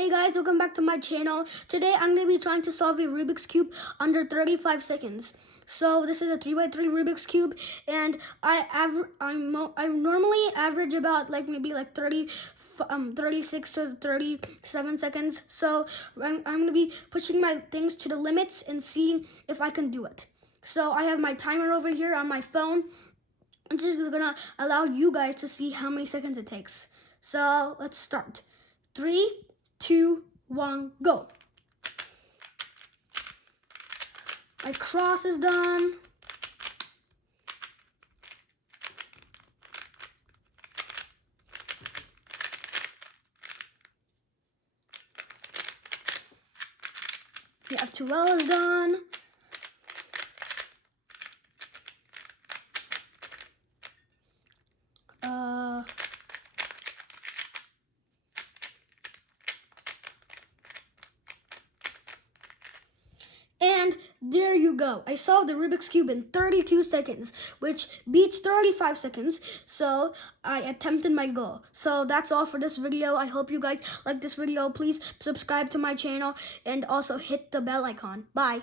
Hey guys, welcome back to my channel. Today I'm going to be trying to solve a Rubik's Cube under 35 seconds. So this is a 3x3 Rubik's Cube, and I normally average about maybe 36 to 37 seconds. So I'm going to be pushing my things to the limits and seeing if I can do it. So I have my timer over here on my phone. I'm just going to allow you guys to see how many seconds it takes. So let's start. 3, 2, 1, go. My cross is done. The F2L is done. And there you go. I solved the Rubik's Cube in 32 seconds, which beats 35 seconds. So I attempted my goal. So that's all for this video. I hope you guys like this video. Please subscribe to my channel and also hit the bell icon. Bye.